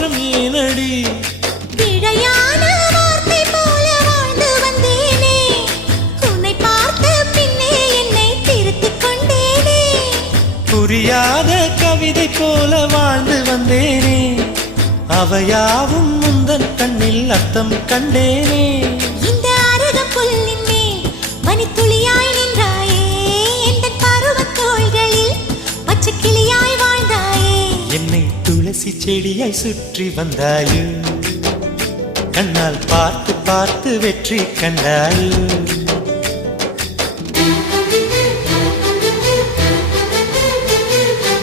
மாற்றம் ஏனடி? பிழையான வார்த்தை போல வாழ்ந்து வந்தேனே, உன்னை பார்த்த பின்னே என்னை திருத்திக் கொண்டேனே. புரியாத கவிதை போல வாழ்ந்து வந்தேனே, அவையாவும் முந்தன் கண்ணில் அர்த்தம் கண்டேனே. இந்த அருக புல்லின் மேல் பனித்துளியாய் நின்றாயே, எந்த பருவத் தோள்களில் பச்சை கிளியாய் வாழ்ந்தாயே. என்னை துளசி செடியாய் சுற்றி வந்தாயோ, கண்ணால் பார்த்து பார்த்து வெற்றி கண்டாயோ.